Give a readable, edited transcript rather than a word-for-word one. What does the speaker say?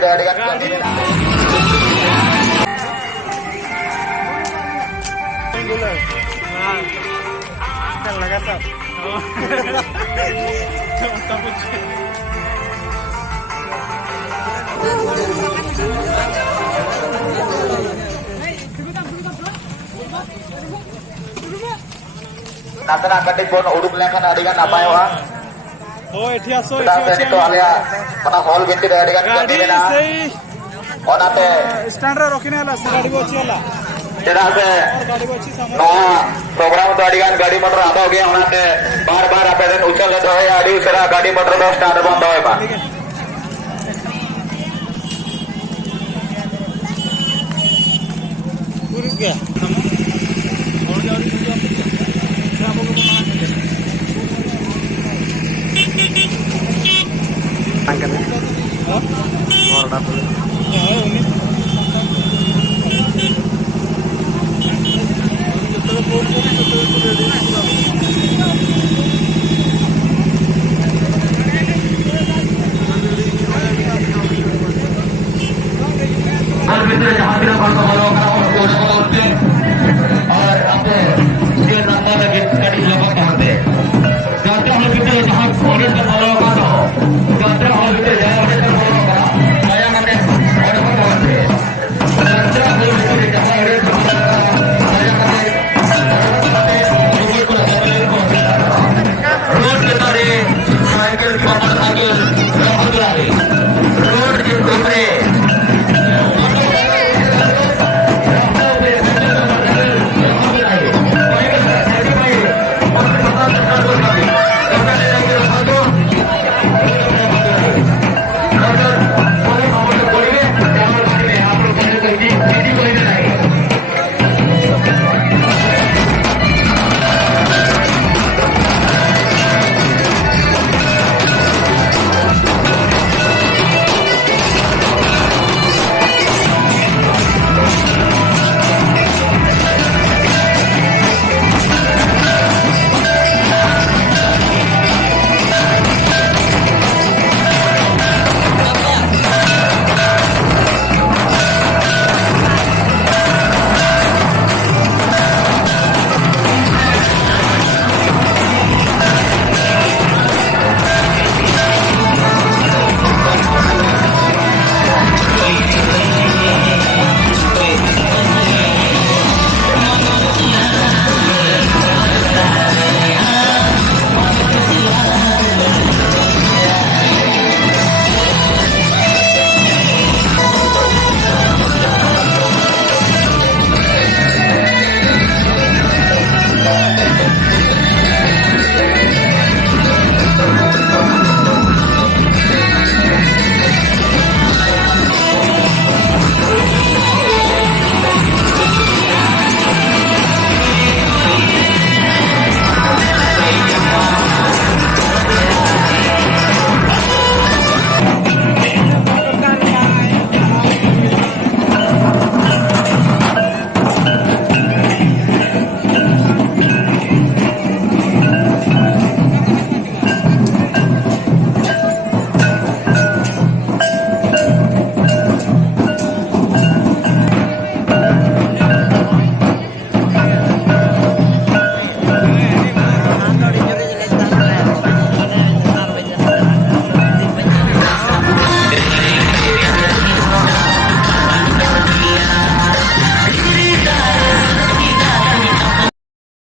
गाड़ी लगा सब नातना कटिक बोन उडुक लेखन अडिगान नापायोआ ओ एठी आसो तो आलिया मना हॉल बिंदी अडिगान गाड़ी कमी मेना सही ओनाते स्टैंड रे रखिने हला गाड़ी बची हला चेदा से गाड़ी बची सामान नवा प्रोग्राम तो अडिगान गाड़ी मोटर आदो गया ओनाते बार-बार आपे देन उछल दो है अडी उसरा गाड़ी मोटर दो स्टार्ट बंद होय बा रुक गया